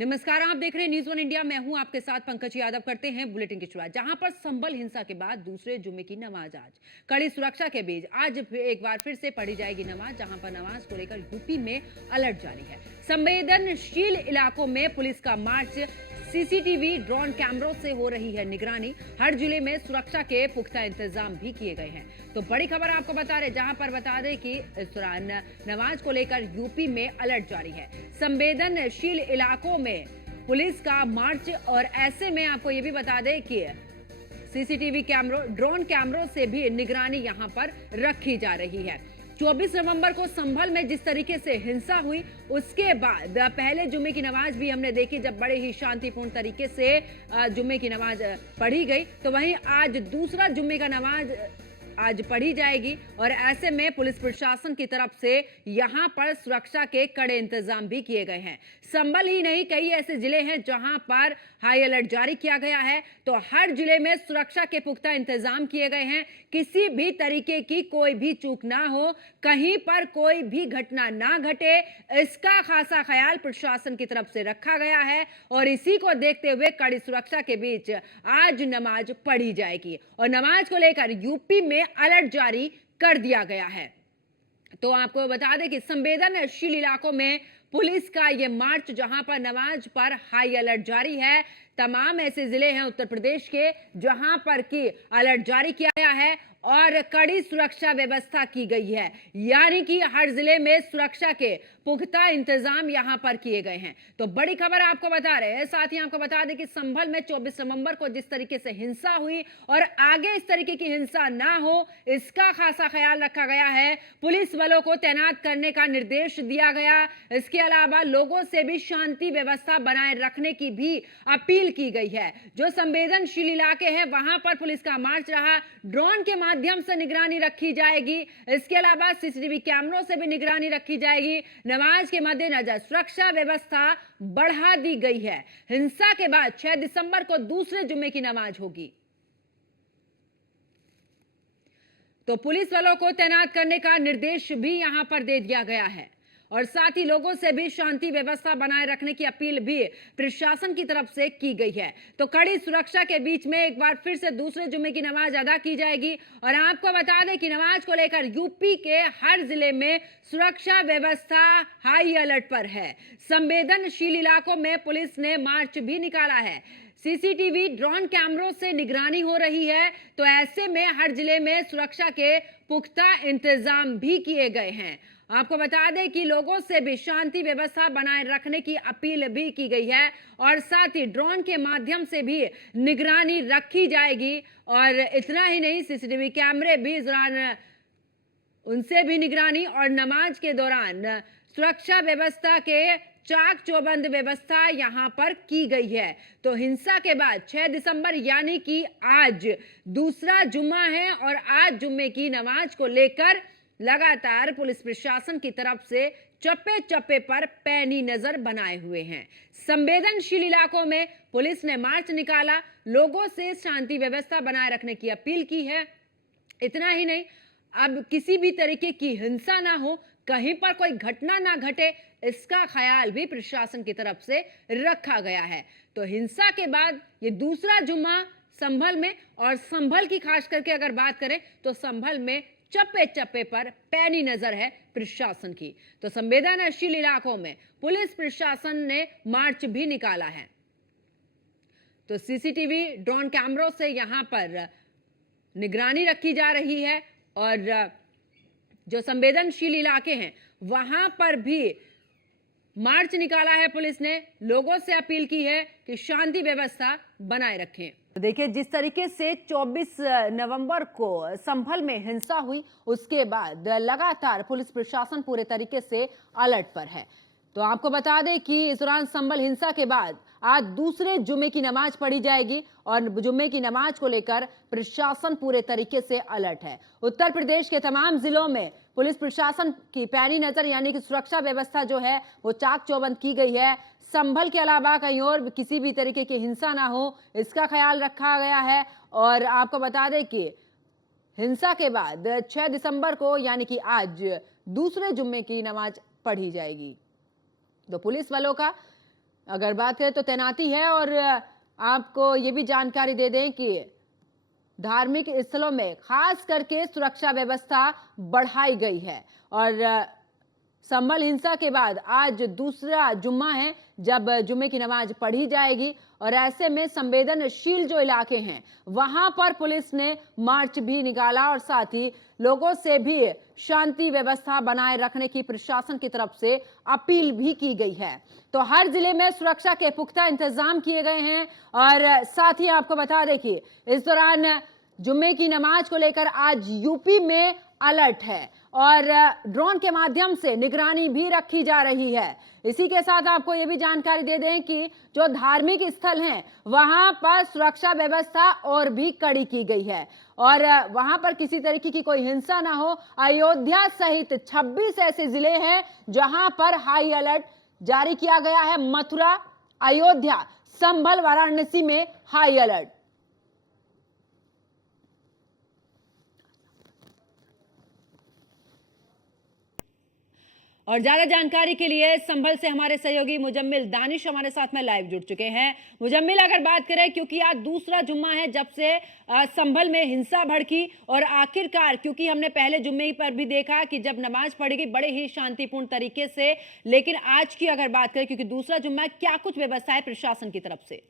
नमस्कार, आप देख रहे हैं न्यूज़ वन इंडिया। मैं हूं आपके साथ पंकज यादव। करते हैं बुलेटिन की शुरुआत। जहां पर संभल हिंसा के बाद दूसरे जुम्मे की नमाज आज कड़ी सुरक्षा के बीच आज एक बार फिर से पढ़ी जाएगी नमाज। जहां पर नमाज को लेकर यूपी में अलर्ट जारी है। संवेदनशील इलाकों में पुलिस का मार्च, सीसीटीवी ड्रोन कैमरों से हो रही है निगरानी। हर जिले में सुरक्षा के पुख्ता इंतजाम भी किए गए हैं। तो बड़ी खबर आपको बता रहे, जहां पर बता दें कि इस दौरान नमाज को लेकर यूपी में अलर्ट जारी है। संवेदनशील इलाकों में पुलिस का मार्च, और ऐसे में आपको ये भी बता दें कि सीसीटीवी कैमरों, ड्रोन कैमरों से भी निगरानी यहां पर रखी जा रही है। 24 नवंबर को संभल में जिस तरीके से हिंसा हुई, उसके बाद पहले जुम्मे की नमाज भी हमने देखी, जब बड़े ही शांतिपूर्ण तरीके से जुम्मे की नमाज पढ़ी गई। तो वहीं आज दूसरा जुम्मे का नमाज आज पढ़ी जाएगी, और ऐसे में पुलिस प्रशासन की तरफ से यहां पर सुरक्षा के कड़े इंतजाम भी किए गए हैं। संभल ही नहीं, कई ऐसे जिले हैं जहां पर हाई अलर्ट जारी किया गया है। तो हर जिले में सुरक्षा के पुख्ता इंतजाम किए गए हैं। किसी भी तरीके की कोई भी चूक ना हो, कहीं पर कोई भी घटना ना घटे, इसका खासा ख्याल प्रशासन की तरफ से रखा गया है। और इसी को देखते हुए कड़ी सुरक्षा के बीच आज नमाज पढ़ी जाएगी, और नमाज को लेकर यूपी में अलर्ट जारी कर दिया गया है। तो आपको बता दें कि संवेदनशील इलाकों में पुलिस का यह मार्च, जहां पर नमाज पर हाई अलर्ट जारी है। तमाम ऐसे जिले हैं उत्तर प्रदेश के जहां पर की अलर्ट जारी किया गया है और कड़ी सुरक्षा व्यवस्था की गई है। यानी कि हर जिले में सुरक्षा के पुख्ता इंतजाम यहां पर किए गए हैं। तो बड़ी खबर आपको बता रहे हैं। साथ ही आपको बता दें कि संभल में 24 नवंबर को जिस तरीके से हिंसा हुई, और आगे इस तरीके की हिंसा ना हो, इसका खासा ख्याल रखा गया है। पुलिस बलों को तैनात करने का निर्देश दिया गया। इसके अलावा लोगों से भी शांति व्यवस्था बनाए रखने की भी अपील की गई है। जो संवेदनशील इलाके हैं वहां पर पुलिस का मार्च रहा। ड्रोन के माध्यम से निगरानी रखी जाएगी। इसके अलावा सीसीटीवी कैमरों से भी निगरानी रखी जाएगी। नमाज के मद्देनजर सुरक्षा व्यवस्था बढ़ा दी गई है। हिंसा के बाद 6 दिसंबर को दूसरे जुम्मे की नमाज होगी। तो पुलिस वालों को तैनात करने का निर्देश भी यहां पर दे दिया गया है, और साथ ही लोगों से भी शांति व्यवस्था बनाए रखने की अपील भी प्रशासन की तरफ से की गई है। तो कड़ी सुरक्षा के बीच में एक बार फिर से दूसरे जुम्मे की नमाज अदा की जाएगी। और आपको बता दें कि नमाज को लेकर यूपी के हर जिले में सुरक्षा व्यवस्था हाई अलर्ट पर है। संवेदनशील इलाकों में पुलिस ने मार्च भी निकाला है। सीसीटीवी ड्रोन कैमरों से निगरानी हो रही है। तो ऐसे में हर जिले में सुरक्षा के पुख्ता इंतजाम भी किए गए हैं। आपको बता दें कि लोगों से भी शांति व्यवस्था बनाए रखने की अपील भी की गई है, और साथ ही ड्रोन के माध्यम से भी निगरानी रखी जाएगी। और इतना ही नहीं, सीसीटीवी कैमरे भी इस दौरान उनसे भी निगरानी, और नमाज के दौरान सुरक्षा व्यवस्था के चाक चौबंद व्यवस्था यहां पर की गई है। तो हिंसा के बाद 6 दिसंबर यानी कि आज दूसरा जुम्मा है, और आज जुम्मे की नमाज को लेकर लगातार पुलिस प्रशासन की तरफ से चप्पे चप्पे पर पैनी नजर बनाए हुए हैं। संवेदनशील इलाकों में पुलिस ने मार्च निकाला, लोगों से शांति व्यवस्था बनाए रखने की अपील की है। इतना ही नहीं, अब किसी भी तरीके की हिंसा ना हो, कहीं पर कोई घटना ना घटे, इसका ख्याल भी प्रशासन की तरफ से रखा गया है। तो हिंसा के बाद ये दूसरा जुम्मा संभल में, और संभल की खास करके अगर बात करें तो संभल में चप्पे चप्पे पर पैनी नजर है प्रशासन की। तो संवेदनशील इलाकों में पुलिस प्रशासन ने मार्च भी निकाला है। तो सीसीटीवी ड्रोन कैमरों से यहां पर निगरानी रखी जा रही है, और जो संवेदनशील इलाके हैं वहां पर भी मार्च निकाला है पुलिस ने। लोगों से अपील की है कि शांति व्यवस्था बनाए रखें। देखिए, जिस तरीके से 24 नवंबर को संभल में हिंसा हुई, उसके बाद लगातार पुलिस प्रशासन पूरे तरीके से अलर्ट पर है। तो आपको बता दें कि इस दौरान संभल हिंसा के बाद आज दूसरे जुम्मे की नमाज पढ़ी जाएगी, और जुम्मे की नमाज को लेकर प्रशासन पूरे तरीके से अलर्ट है। उत्तर प्रदेश के तमाम जिलों में पुलिस प्रशासन की पैनी नजर, यानी कि सुरक्षा व्यवस्था जो है वो चाक चौबंद की गई है। संभल के अलावा कहीं और किसी भी तरीके की हिंसा ना हो, इसका ख्याल रखा गया है। और आपको बता दें कि हिंसा के बाद 6 दिसंबर को यानी कि आज दूसरे जुम्मे की नमाज पढ़ी जाएगी। तो पुलिस वालों का अगर बात करें तो तैनाती है और आपको ये भी जानकारी दे दें कि धार्मिक स्थलों में खास करके सुरक्षा व्यवस्था बढ़ाई गई है और संभल हिंसा के बाद आज दूसरा जुम्मा है जब जुम्मे की नमाज पढ़ी जाएगी और ऐसे में संवेदनशील जो इलाके हैं वहां पर पुलिस ने मार्च भी निकाला और साथ ही लोगों से भी शांति व्यवस्था बनाए रखने की प्रशासन की तरफ से अपील भी की गई है। तो हर जिले में सुरक्षा के पुख्ता इंतजाम किए गए हैं और साथ ही आपको बता दें कि इस दौरान जुम्मे की नमाज को लेकर आज यूपी में अलर्ट है और ड्रोन के माध्यम से निगरानी भी रखी जा रही है। इसी के साथ आपको यह भी जानकारी दे दें कि जो धार्मिक स्थल हैं वहां पर सुरक्षा व्यवस्था और भी कड़ी की गई है और वहां पर किसी तरीके की कोई हिंसा ना हो। अयोध्या सहित 26 ऐसे जिले हैं जहां पर हाई अलर्ट जारी किया गया है। मथुरा, अयोध्या, संभल, वाराणसी में हाई अलर्ट। और ज्यादा जानकारी के लिए संभल से हमारे सहयोगी मुजम्मिल दानिश हमारे साथ में लाइव जुड़ चुके हैं। मुजम्मिल, अगर बात करें क्योंकि आज दूसरा जुम्मा है जब से संभल में हिंसा भड़की और आखिरकार क्योंकि हमने पहले जुम्मे पर भी देखा कि जब नमाज पढ़ी गई बड़े ही शांतिपूर्ण तरीके से, लेकिन आज की अगर बात करें क्योंकि दूसरा जुम्मा है, क्या कुछ व्यवस्था है प्रशासन की तरफ से?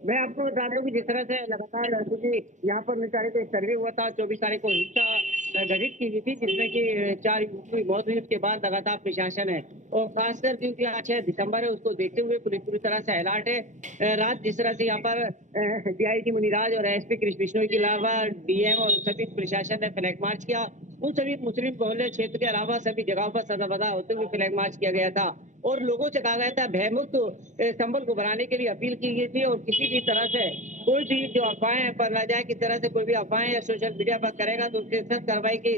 मैं आपको बता दूं कि जिस तरह से लगातार क्योंकि यहाँ पर 19 तारीख को एक सर्वे हुआ था, 24 तारीख को हिंसा घटित की गई थी जिसमें कि 4 युवकों की मौत हुई। उसके बाद लगातार प्रशासन है और खासकर क्योंकि आज 6 दिसंबर है उसको देखते हुए पुलिस पूरी तरह से अलर्ट है। रात जिस तरह से यहाँ पर डीआईजी मुनिराज और एसपी कृष्ण बिश्नोई के अलावा डीएम और सभी प्रशासन ने फ्लैग मार्च किया। उन सभी मुस्लिम बहुल्य क्षेत्र के अलावा सभी जगहों पर सदाबदा होते हुए फ्लैग मार्च किया गया था और लोगों से कहा गया था भयमुक्त संभल को बनाने के लिए अपील की गई थी और किसी भी तरह से कोई भी जो अफवाहें पर न जाए, किस तरह से कोई भी अफवाहें या सोशल मीडिया पर करेगा तो उसके सख्त कार्रवाई की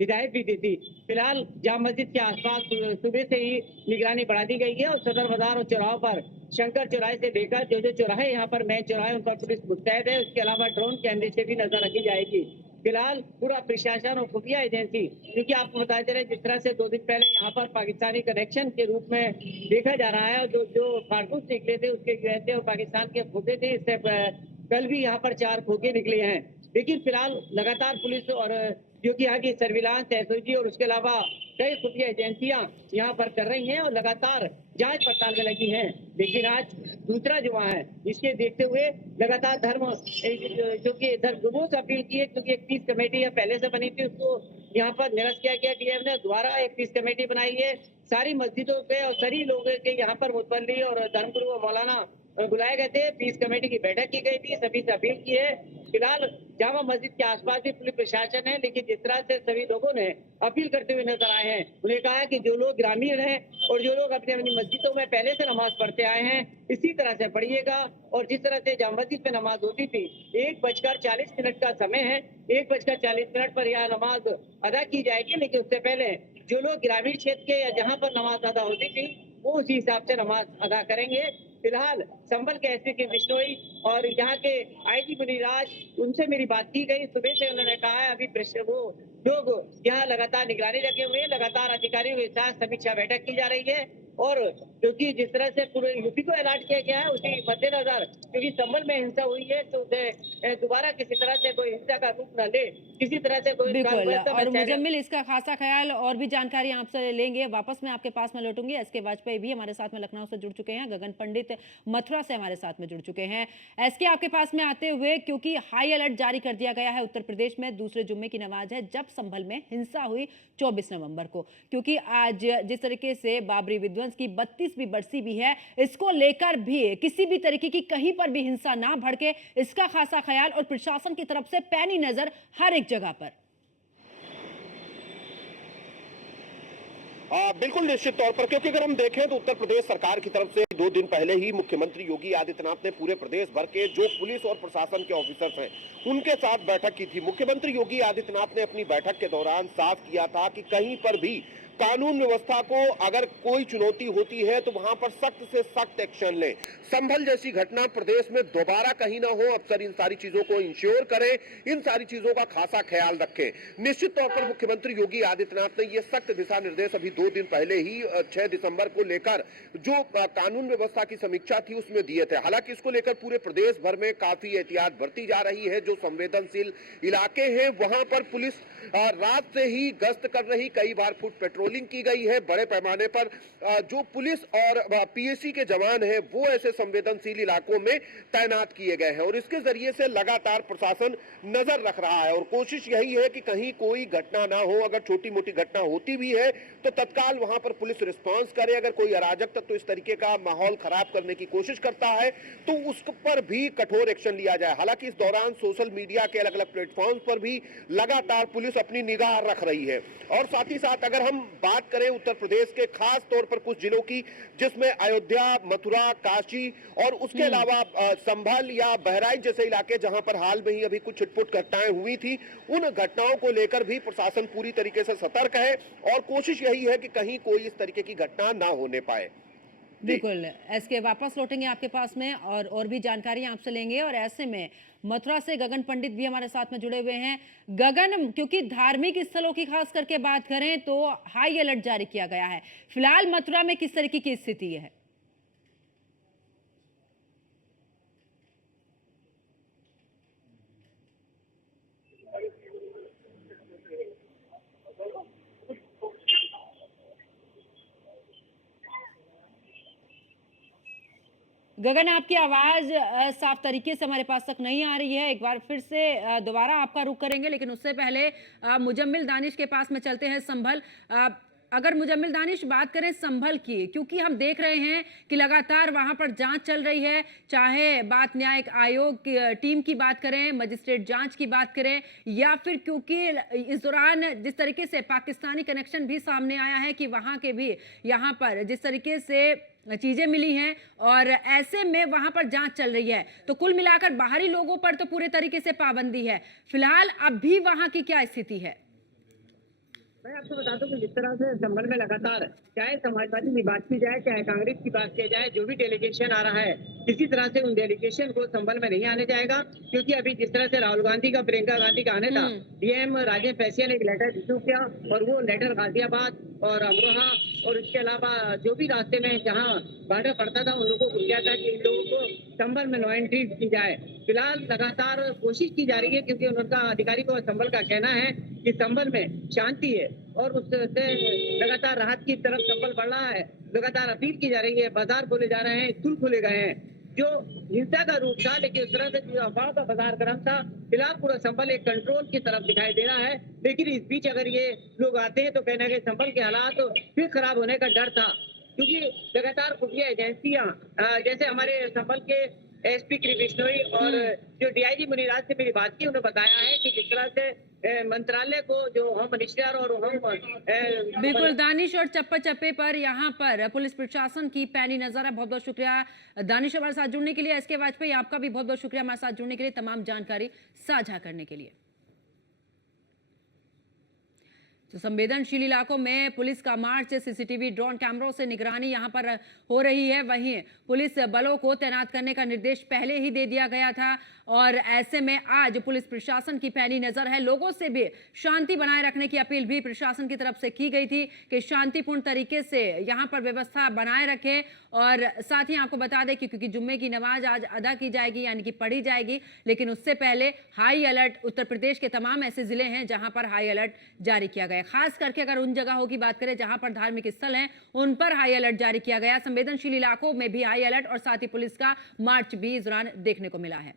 हिदायत भी दी थी। फिलहाल जाम मस्जिद के आसपास सुबह से ही निगरानी बढ़ा दी गई है और सदर बाजार और चौराहों पर शंकर चौराहे से लेकर जो चौराहे यहाँ पर मेन चौराहे उन पर पुलिस मुस्तैद है। उसके अलावा ड्रोन कैमरे से भी नजर रखी जाएगी। फिलहाल पूरा प्रशासन और खुफिया एजेंसी, क्योंकि आपको बताते रहे जिस तरह से 2 दिन पहले यहाँ पर पाकिस्तानी कनेक्शन के रूप में देखा जा रहा है और जो कारतूस निकले थे उसके यूएसए और पाकिस्तान के खोखे थे, इससे कल भी यहाँ पर 4 खोखे निकले हैं। लेकिन फिलहाल लगातार पुलिस और जो कि यहाँ की सर्विलांस एसओजी और उसके अलावा कई खुफिया एजेंसियां यहाँ पर कर रही हैं और लगातार जांच पड़ताल में लगी हैं। लेकिन आज दूसरा जुम्मा है, इसके देखते हुए लगातार धर्म जो कि धर्मगुरुओं से अपील की है क्योंकि एक पीस कमेटी यहाँ पहले से बनी थी, उसको यहाँ पर निरस्त किया गया। डीएम ने दोबारा एक पीस कमेटी बनाई है। सारी मस्जिदों पे और सभी लोगों के यहाँ पर मुतवल्ली और धर्मगुरु और मौलाना बुलाए गए थे। पीस कमेटी की बैठक की गई थी, सभी से अपील की है। फिलहाल जामा मस्जिद के आसपास भी पुलिस प्रशासन है, लेकिन जिस तरह से सभी लोगों ने अपील करते हुए नजर आए हैं, उन्हें कहा है कि जो लोग ग्रामीण हैं और जो लोग अपनी अपनी मस्जिदों में पहले से नमाज पढ़ते आए हैं इसी तरह से पढ़िएगा। और जिस तरह से जामा मस्जिद में नमाज होती थी 1:40 का समय है, 1:40 पर यह नमाज अदा की जाएगी। लेकिन उससे पहले जो लोग ग्रामीण क्षेत्र के या जहाँ पर नमाज अदा होती थी वो उसी हिसाब से नमाज अदा करेंगे। फिलहाल संभल के एसपी के बिश्नोई और यहाँ के आईजी मुनिराज, उनसे मेरी बात की गई। सुबह से उन्होंने कहा है अभी वो लोग यहाँ लगातार निगरानी रखे हुए हैं, लगातार अधिकारियों के साथ समीक्षा बैठक की जा रही है और क्योंकि जिस तरह से पूरे यूपी को अलर्ट किया गया है उसी मद्देनजर क्योंकि संभल में हिंसा हुई है तो उसे दोबारा किसी तरह से कोई हिंसा का रूप न ले, किसी तरह से कोई बिल्कुल। और मुजम्मिल, इसका खासा ख्याल और भी जानकारी आपसे लेंगे। वापस मैं आपके पास में लौटूंगी। एसके वाजपेयी भी हमारे साथ में लखनऊ से जुड़ चुके हैं, गगन पंडित मथुरा से हमारे साथ में जुड़ चुके हैं। एसके, आपके पास में आते हुए क्योंकि हाई अलर्ट जारी कर दिया गया है उत्तर प्रदेश में, दूसरे जुम्मे की नमाज है जब संभल में हिंसा हुई 24 नवंबर को, क्योंकि आज जिस तरीके से बाबरी विध्वंस की 32वीं बरसी भी है, इसको लेकर भी किसी भी तरीके की कहीं पर भी हिंसा ना भड़के, इसका खासा ख्याल और प्रशासन की तरफ से पैनी नजर हर एक जगह पर। बिल्कुल निश्चित तौर पर, क्योंकि अगर हम देखें तो उत्तर प्रदेश सरकार की तरफ से 2 दिन पहले ही मुख्यमंत्री योगी आदित्यनाथ ने पूरे प्रदेश भर के जो पुलिस और प्रशासन के ऑफिसर्स हैं उनके साथ बैठक की थी। मुख्यमंत्री योगी आदित्यनाथ ने अपनी बैठक के दौरान साफ किया था कि कहीं पर भी कानून व्यवस्था को अगर कोई चुनौती होती है तो वहां पर सख्त से सख्त एक्शन लें। संभल जैसी घटना प्रदेश में दोबारा कहीं ना हो, अफसर इन सारी चीजों को इंश्योर करें, इन सारी चीजों का खासा ख्याल रखें। निश्चित तौर पर मुख्यमंत्री योगी आदित्यनाथ ने ये सख्त दिशा निर्देश अभी 2 दिन पहले ही 6 दिसंबर को लेकर जो कानून व्यवस्था की समीक्षा थी उसमें दिए थे। हालांकि इसको लेकर पूरे प्रदेश भर में काफी एहतियात बरती जा रही है। जो संवेदनशील इलाके हैं वहां पर पुलिस रात से ही गश्त कर रही, कई बार फुट पेट्रोलिंग की गई है। बड़े पैमाने पर जो पुलिस और पीएसी के जवान हैं वो ऐसे संवेदनशील इलाकों में तैनात किए गए हैं और इसके जरिए से लगातार प्रशासन नजर रख रहा है और कोशिश यही है कि कहीं कोई घटना ना हो। अगर छोटी मोटी घटना होती भी है तो तत्काल वहां पर पुलिस रिस्पांस करे। अगर कोई अराजक तत्व इस तरीके का माहौल खराब करने की कोशिश करता है तो उस पर भी कठोर एक्शन लिया जाए। हालांकि इस दौरान सोशल मीडिया के अलग अलग प्लेटफॉर्म पर भी लगातार पुलिस अपनी निगाह रख रही है। और साथ ही साथ अगर हम बात करें उत्तर प्रदेश के खास तौर पर कुछ जिलों की, जिसमें अयोध्या, मथुरा, काशी और उसके अलावा संभल या बहराइच जैसे इलाके जहां पर हाल में ही अभी कुछ छिटपुट घटनाएं हुई थी, उन घटनाओं को लेकर भी प्रशासन पूरी तरीके से सतर्क है और कोशिश यही है कि कहीं कोई इस तरीके की घटना ना होने पाए। बिल्कुल एसके, वापस लौटेंगे आपके पास में और भी जानकारी आपसे लेंगे। और ऐसे में मथुरा से गगन पंडित भी हमारे साथ में जुड़े हुए हैं। गगन, क्योंकि धार्मिक स्थलों की खास करके बात करें तो हाई अलर्ट जारी किया गया है, फिलहाल मथुरा में किस तरीके की स्थिति है? गगन, आपकी आवाज साफ तरीके से हमारे पास तक नहीं आ रही है। एक बार फिर से दोबारा आपका रुख करेंगे, लेकिन उससे पहले मुजम्मिल दानिश के पास में चलते हैं, संभल। अगर मुजम्मिल दानिश बात करें संभल की, क्योंकि हम देख रहे हैं कि लगातार वहां पर जांच चल रही है, चाहे बात न्यायिक आयोग की टीम की बात करें, मजिस्ट्रेट जांच की बात करें, या फिर क्योंकि इस दौरान जिस तरीके से पाकिस्तानी कनेक्शन भी सामने आया है कि वहां के भी यहाँ पर जिस तरीके से चीजें मिली हैं और ऐसे में वहां पर जांच चल रही है, तो कुल मिलाकर बाहरी लोगों पर तो पूरे तरीके से पाबंदी है। फिलहाल अब भी वहां की क्या स्थिति है? मैं आपको बता दूं कि जिस तरह से संभल में लगातार चाहे समाजवादी की बात की जाए, चाहे कांग्रेस की बात की जाए, जो भी डेलीगेशन आ रहा है किसी तरह से उन डेलीगेशन को संभल में नहीं आने जाएगा, क्योंकि अभी जिस तरह से राहुल गांधी का, प्रियंका गांधी का आने था, डीएम राजेंद्र पैसिया ने एक लेटर इशू किया और वो लेटर गाजियाबाद और अमरोहा और इसके अलावा जो भी रास्ते में जहाँ बार्डर पड़ता था उन लोगों को किया था कि इन लोगों को संभल में नो एंट्री की जाए। फिलहाल लगातार कोशिश की जा रही है, क्योंकि उनका अधिकारी को संभल का कहना है कि संभल में शांति है और उससे लगातार राहत की तरफ संभल बढ़ रहा है। लगातार अपील की जा रही है, बाजार खोले जा रहे हैं, स्कूल खोले गए हैं। जो हिंसा का रूप था, लेकिन उस तरह से जो अफवाह का बाजार गर्म था, फिलहाल पूरा संभल एक कंट्रोल की तरफ दिखाई दे रहा है। लेकिन इस बीच अगर ये लोग आते हैं तो कहना है कि संभल के हालात तो फिर खराब होने का डर था, क्योंकि लगातार खुफिया एजेंसियां जैसे हमारे संभल के एसपी कृष्णोई और जो डीआईजी मुनिराज से मेरी बात की, उन्होंने बताया है कि जिस तरह से मंत्रालय को जो होम मिनिस्टर और होम बिल्कुल दानिश, और चप्पे चप्पे पर यहाँ पर पुलिस प्रशासन की पैनी नजर है। बहुत बहुत शुक्रिया दानिश हमारे साथ जुड़ने के लिए। एसके वाजपेयी, आपका भी बहुत बहुत शुक्रिया हमारे साथ जुड़ने के लिए, तमाम जानकारी साझा करने के लिए। तो संवेदनशील इलाकों में पुलिस का मार्च, सीसीटीवी ड्रोन कैमरों से निगरानी यहां पर हो रही है। वहीं पुलिस बलों को तैनात करने का निर्देश पहले ही दे दिया गया था और ऐसे में आज पुलिस प्रशासन की पैनी नजर है। लोगों से भी शांति बनाए रखने की अपील भी प्रशासन की तरफ से की गई थी कि शांतिपूर्ण तरीके से यहां पर व्यवस्था बनाए रखें। और साथ ही आपको बता दें कि क्योंकि जुम्मे की नमाज आज अदा की जाएगी, यानी कि पढ़ी जाएगी, लेकिन उससे पहले हाई अलर्ट, उत्तर प्रदेश के तमाम ऐसे जिले हैं जहां पर हाई अलर्ट जारी किया गया। खास करके अगर उन जगहों की बात करें जहां पर धार्मिक स्थल हैं, उन पर हाई अलर्ट जारी किया गया। संवेदनशील इलाकों में भी हाई अलर्ट और साथ ही पुलिस का मार्च भी इस दौरान देखने को मिला है।